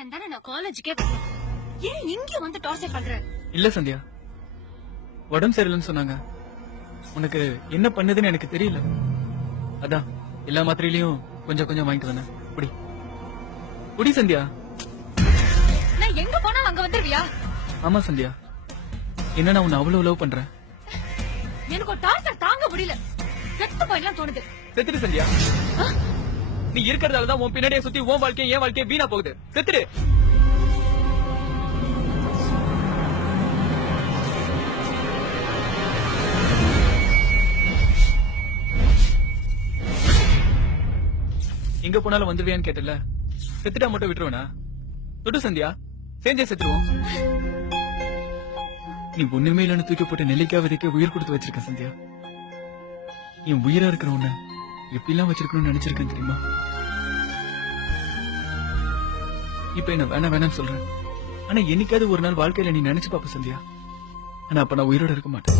இருந்தானே நான் காலேஜுக்கே வரேன். ஏன் இங்க வந்து டார்ச்சர் பண்ற? இல்ல சந்தியா, உடம்பு சரியில்லைன்னு சொன்னாங்க. உனக்கு என்ன பண்ணுதுன்னு எனக்கு தெரியல. அதான் எல்லா மாத்திரையிலயும் கொஞ்சம் கொஞ்சம் வாங்கிட்டு வந்தேன். குடி குடி சந்தியா. நான் எங்க போனா அங்க வந்துருவியா? ஆமா சந்தியா, என்ன நான் உன்னை அவ்வளவு லவ் பண்றேன். எனக்கு ஒரு டார்ச்சர் தாங்க முடியல. செத்து போயிடலாம் தோணுது. செத்துடு சந்தியா. நீ இருக்கிறதாலதான் உன் பின்னாடியே சுத்தி உன் வாழ்க்கை என் வாழ்க்கை வீணா போகுது. செத்துடு. எங்க போனாலும் வந்துருவியான்னு கேட்டல, செத்துட்டா மட்டும் விட்டுருவனா? தொட்டு சந்தியா, செஞ்சே செத்துருவோம். நீ ஒண்ணுமே இல்லன்னு தூக்கி போட்டு நெல்லிக்காய் விதைக்க உயிர் கொடுத்து வச்சிருக்க சந்தியா. என் உயிரா இருக்கிற உன்ன எப்படிலாம் வச்சிருக்கணும்னு நினைச்சிருக்கேன் தெரியுமா? இப்ப என்ன வேணாம் வேணாம்னு சொல்றேன். ஆனா என்னைக்காவது ஒரு நாள் வாழ்க்கையில நீ நினைச்சு பாப்ப சந்தியா. ஆனா அப்ப நான் உயிரோட இருக்க மாட்டேன்.